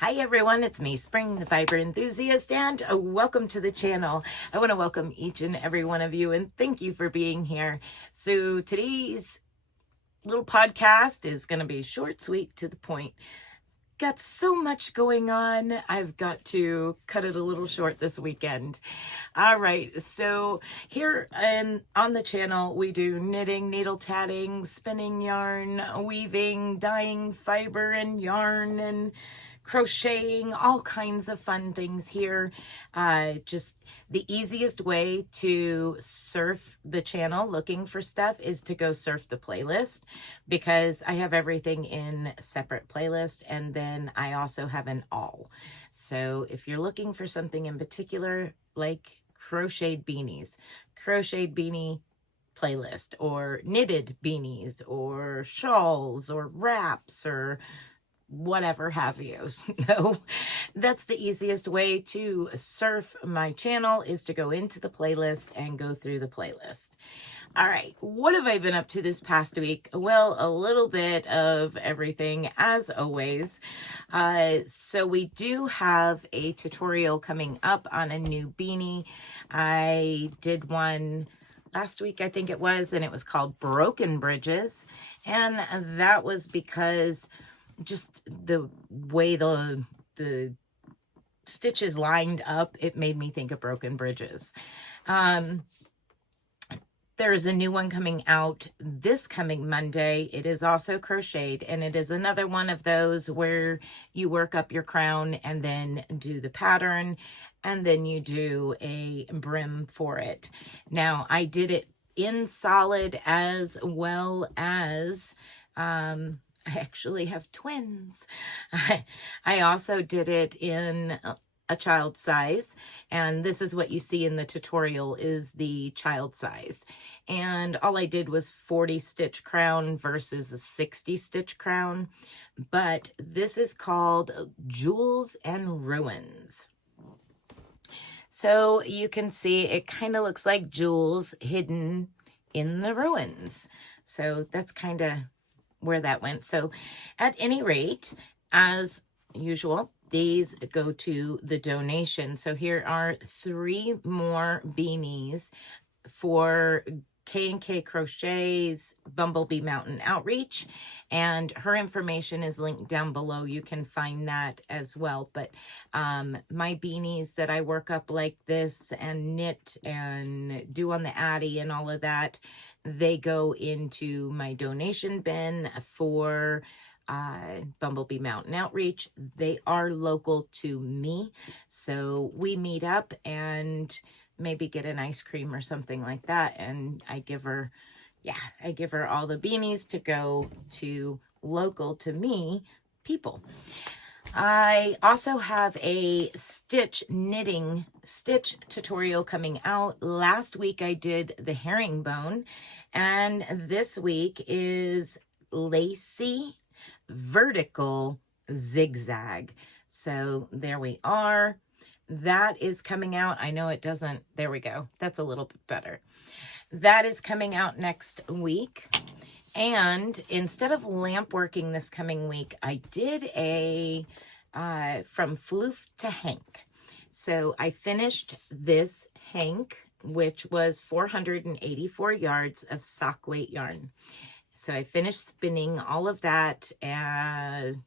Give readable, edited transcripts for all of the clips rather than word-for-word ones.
Hi everyone, it's me, Spring, the fiber enthusiast, and welcome to the channel. I want to welcome each and every one of you and thank you for being here. So today's little podcast is going to be short, sweet, to the point. Got so much going on, I've got to cut it a little short this weekend. All right, so here on the channel, we do knitting, needle tatting, spinning yarn, weaving, dyeing fiber and yarn, and crocheting, all kinds of fun things here. Just the easiest way to surf the channel looking for stuff is to go surf the playlist, because I have everything in separate playlist, and then I also have an all. So if you're looking for something in particular, like crocheted beanies, crocheted beanie playlist, or knitted beanies, or shawls, or wraps, or whatever have you. No, that's the easiest way to surf my channel, is to go into the playlist and go through the playlist. All right, what have I been up to this past week? Well, a little bit of everything, as always. So we do have a tutorial coming up on a new beanie. I did one last week, I think it was, and it was called Broken Bridges. And that was because just the way the stitches lined up, it made me think of broken bridges. There's a new one coming out this coming Monday. It is also crocheted, and it is another one of those where you work up your crown and then do the pattern, and then you do a brim for it. Now, I did it in solid as well as I actually have twins. I also did it in a child size, and this is what you see in the tutorial is the child size. And all I did was 40 stitch crown versus a 60 stitch crown, but this is called Jewels and Ruins. So you can see it kind of looks like jewels hidden in the ruins. So that's kind of where that went. So at any rate, as usual, these go to the donation. So here are 3 more beanies for K&K Crochet's Bumblebee Mountain Outreach, and her information is linked down below. You can find that as well. But my beanies that I work up like this and knit and do on the Addy and all of that, they go into my donation bin for Bumblebee Mountain Outreach. They are local to me, so we meet up and maybe get an ice cream or something like that, and I give her all the beanies to go to local to me people. I also have a knitting stitch tutorial coming out. Last week I did the herringbone, and this week is lacy vertical zigzag. So there we are. That is coming out. I know it doesn't, there we go. That's a little bit better. That is coming out next week. And instead of lamp working this coming week, I did a from floof to hank. So I finished this hank, which was 484 yards of sock weight yarn. So I finished spinning all of that and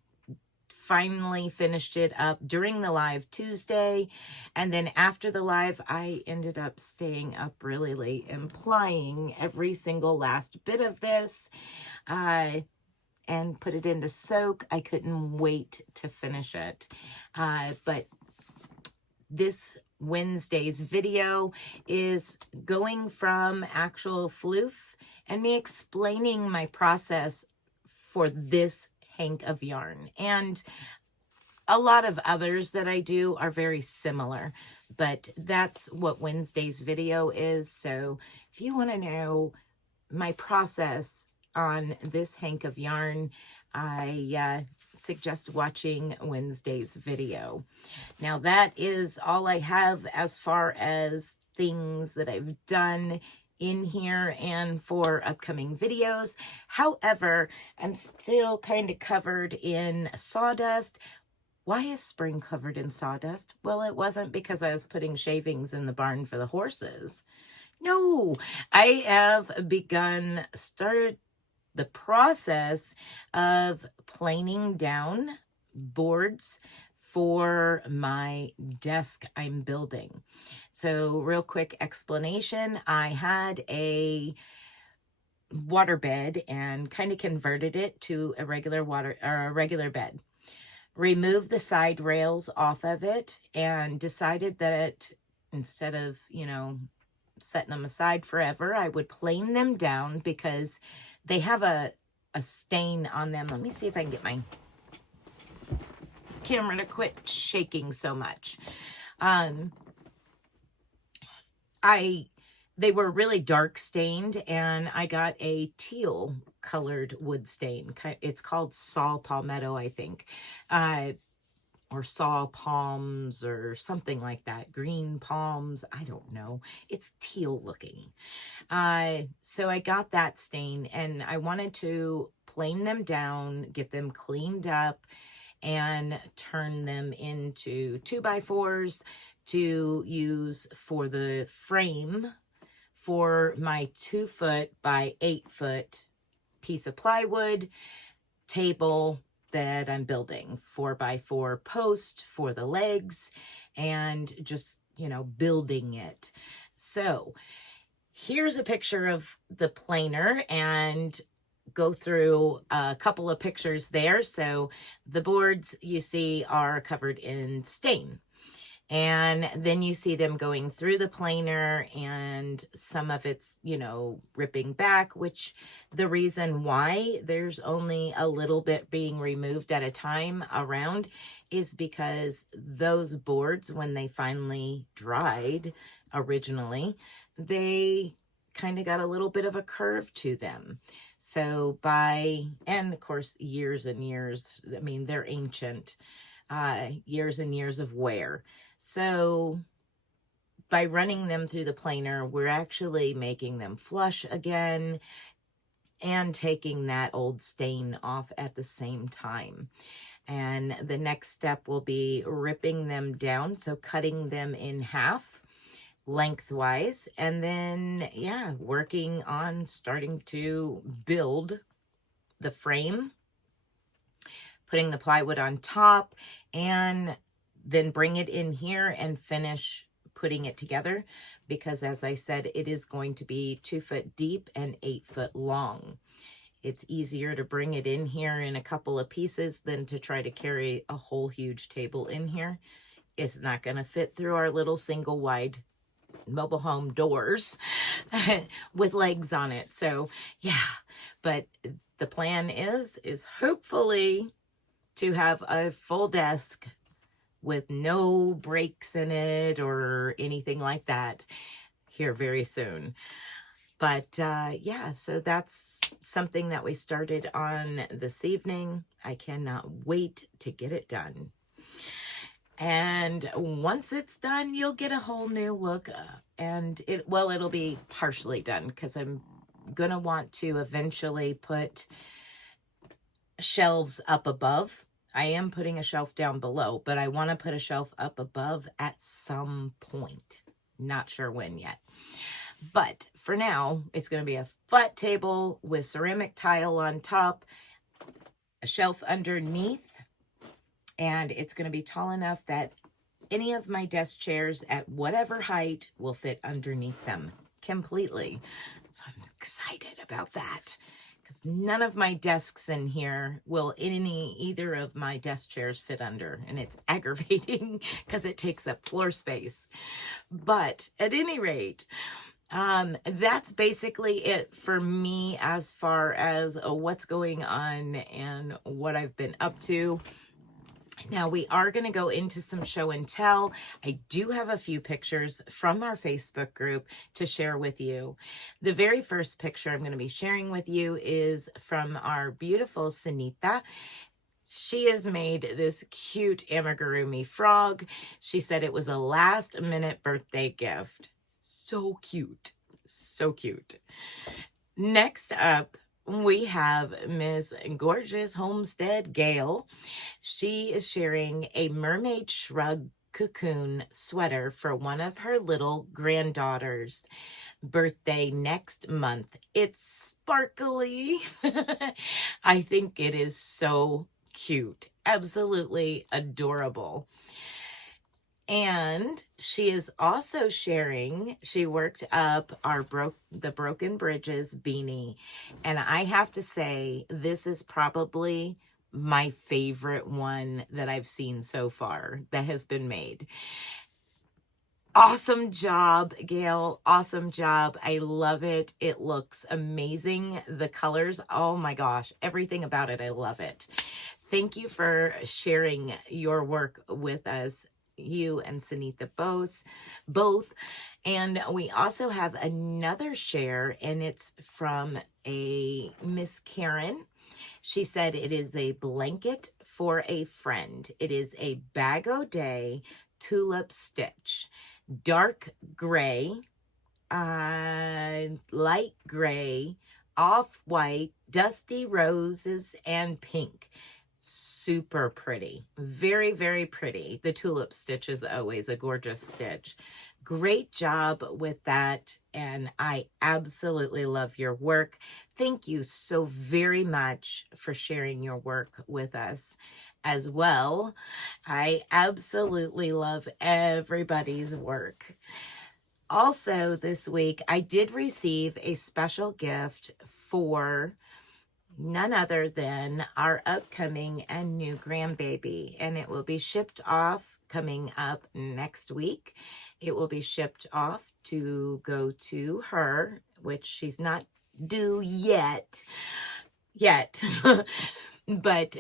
finally finished it up during the live Tuesday. And then after the live, I ended up staying up really late and plying every single last bit of this and put it into soak. I couldn't wait to finish it. But this Wednesday's video is going from actual floof and me explaining my process for this hank of yarn. And a lot of others that I do are very similar, but that's what Wednesday's video is. So if you want to know my process on this hank of yarn, I suggest watching Wednesday's video. Now that is all I have as far as things that I've done in here and for upcoming videos. However, I'm still kind of covered in sawdust. Why is spring covered in sawdust? Well, it wasn't because I was putting shavings in the barn for the horses. No, I have started the process of planing down boards for my desk I'm building. So real quick explanation, I had a waterbed and kind of converted it to a regular bed. Removed the side rails off of it and decided that instead of, setting them aside forever, I would plane them down because they have a stain on them. Let me see if I can get my camera to quit shaking so much. They were really dark stained, and I got a teal colored wood stain. It's called saw palmetto, I think, or saw palms or something like that. Green palms, I don't know. It's teal looking. So I got that stain, and I wanted to plane them down, get them cleaned up, and turn them into 2x4s to use for the frame for my 2-foot by 8-foot piece of plywood table that I'm building. 4x4 post for the legs, and just, building it. So here's a picture of the planer, and go through a couple of pictures there. So the boards you see are covered in stain. And then you see them going through the planer, and some of it's, ripping back, which the reason why there's only a little bit being removed at a time around is because those boards, when they finally dried originally, they kind of got a little bit of a curve to them. So and of course, years and years, I mean, they're ancient, years and years of wear. So by running them through the planer, we're actually making them flush again and taking that old stain off at the same time. And the next step will be ripping them down, so cutting them in half lengthwise, and then working on starting to build the frame, putting the plywood on top, and then bring it in here and finish putting it together, because as I said, it is going to be 2 foot deep and 8 foot long. It's easier to bring it in here in a couple of pieces than to try to carry a whole huge table in here. It's not going to fit through our little single wide mobile home doors with legs on it. So but the plan is hopefully to have a full desk with no breaks in it or anything like that here very soon. But so that's something that we started on this evening. I cannot wait to get it done. And once it's done, you'll get a whole new look. And it'll be partially done, because I'm going to want to eventually put shelves up above. I am putting a shelf down below, but I want to put a shelf up above at some point. Not sure when yet. But for now, it's going to be a flat table with ceramic tile on top, a shelf underneath, and it's going to be tall enough that any of my desk chairs at whatever height will fit underneath them completely. So I'm excited about that, because none of my desks in here will either of my desk chairs fit under, and it's aggravating because it takes up floor space. But at any rate, that's basically it for me as far as what's going on and what I've been up to. Now we are going to go into some show and tell. I do have a few pictures from our Facebook group to share with you. The very first picture I'm going to be sharing with you is from our beautiful Sunita. She has made this cute amigurumi frog. She said it was a last minute birthday gift. So cute. So cute. Next up, we have Miss Gorgeous Homestead Gail. She is sharing a mermaid shrug cocoon sweater for one of her little granddaughters' birthday next month. It's sparkly. I think it is so cute. Absolutely adorable. And she is also sharing, she worked up the Broken Bridges beanie. And I have to say, this is probably my favorite one that I've seen so far that has been made. Awesome job, Gail. Awesome job. I love it. It looks amazing. The colors, oh my gosh, everything about it. I love it. Thank you for sharing your work with us, you and Sunitha both. And we also have another share, and it's from a Miss Karen. She said it is a blanket for a friend. It is a Bag-O-Day tulip stitch. Dark gray, light gray, off-white, dusty roses, and pink. Super pretty. Very, very pretty. The tulip stitch is always a gorgeous stitch. Great job with that, and I absolutely love your work. Thank you so very much for sharing your work with us as well. I absolutely love everybody's work. Also, this week, I did receive a special gift for none other than our upcoming and new grandbaby, and it will be shipped off coming up next week. It will be shipped off to go to her, which she's not due yet, but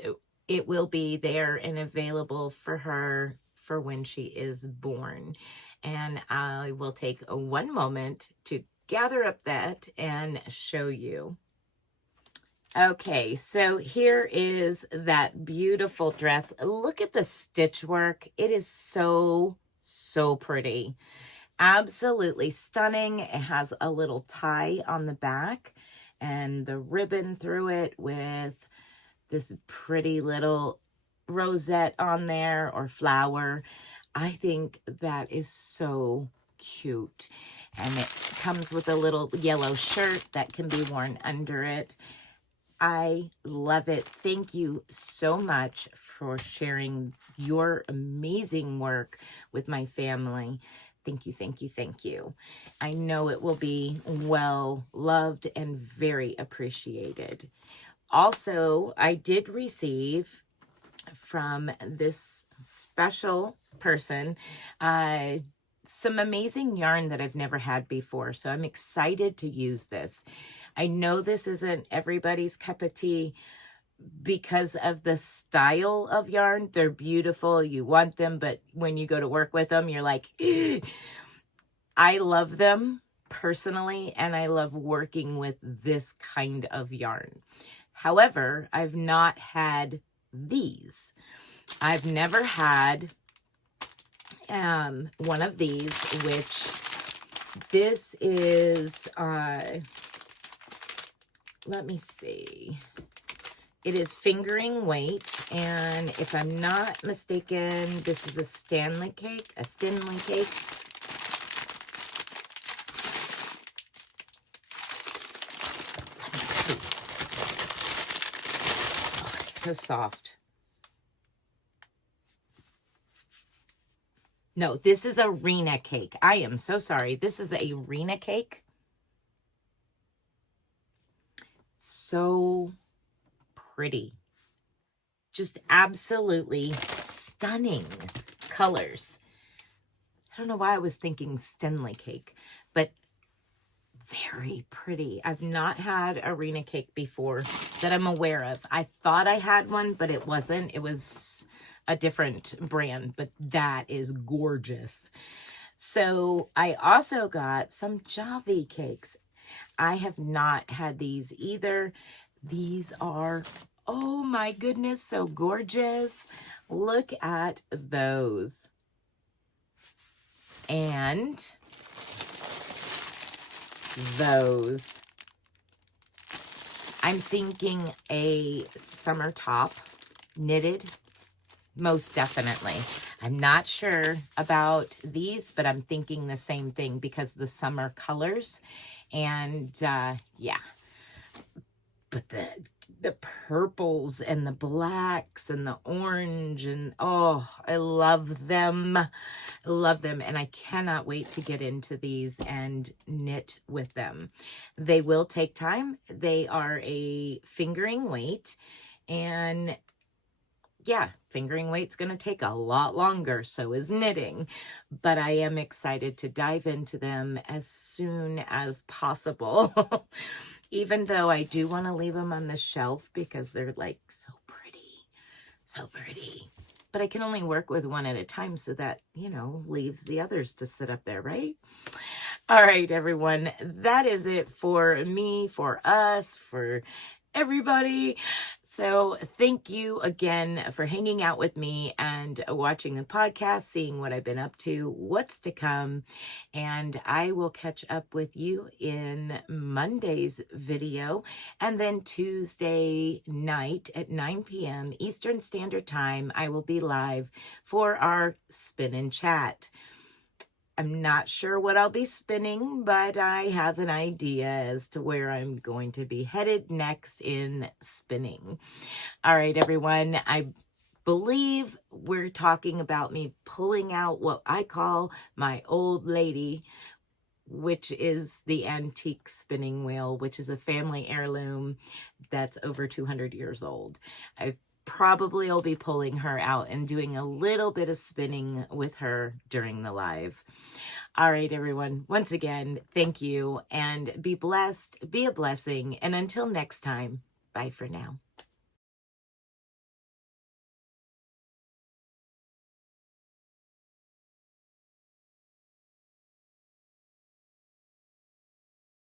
it will be there and available for her for when she is born. And I will take one moment to gather up that and show you. Okay, so here is that beautiful dress. Look at the stitch work. It is so, so pretty. Absolutely stunning. It has a little tie on the back and the ribbon through it with this pretty little rosette on there or flower. I think that is so cute. And it comes with a little yellow shirt that can be worn under it. I love it. Thank you so much for sharing your amazing work with my family. Thank you, thank you, thank you. I know it will be well loved and very appreciated. Also, I did receive from this special person some amazing yarn that I've never had before. So I'm excited to use this. I know this isn't everybody's cup of tea because of the style of yarn. They're beautiful. You want them, but when you go to work with them, you're like, "Ugh." I love them personally, and I love working with this kind of yarn. However, I've not had these. I've never had one of these, which this is, let me see. It is fingering weight, and if I'm not mistaken, this is a Stanley cake. Let me see. Oh, it's so soft. No, this is a Rena cake. I am so sorry. This is a Rena cake. So pretty. Just absolutely stunning colors. I don't know why I was thinking Stanley cake, but very pretty. I've not had a Rena cake before that I'm aware of. I thought I had one, but it wasn't. It was a different brand, but that is gorgeous. So I also got some Javi cakes. I have not had these either. These are, oh my goodness, so gorgeous. Look at those. And those. I'm thinking a summer top, knitted, most definitely. I'm not sure about these, but I'm thinking the same thing because the summer colors. And yeah, but the purples and the blacks and the orange, and oh, I love them. I love them, and I cannot wait to get into these and knit with them. They will take time. They are a fingering weight, and yeah, fingering weight's going to take a lot longer, so is knitting, but I am excited to dive into them as soon as possible. Even though I do want to leave them on the shelf because they're like so pretty, so pretty. But I can only work with one at a time, so that, you know, leaves the others to sit up there, right? All right, everyone, that is it for me, for us, for everybody. So thank you again for hanging out with me and watching the podcast, seeing what I've been up to, what's to come. And I will catch up with you in Monday's video. And then Tuesday night at 9 p.m. Eastern Standard Time, I will be live for our spin and chat. I'm not sure what I'll be spinning, but I have an idea as to where I'm going to be headed next in spinning. All right, everyone. I believe we're talking about me pulling out what I call my old lady, which is the antique spinning wheel, which is a family heirloom that's over 200 years old. I probably will be pulling her out and doing a little bit of spinning with her during the live. All right, everyone. Once again, thank you, and be blessed, be a blessing. And until next time, bye for now.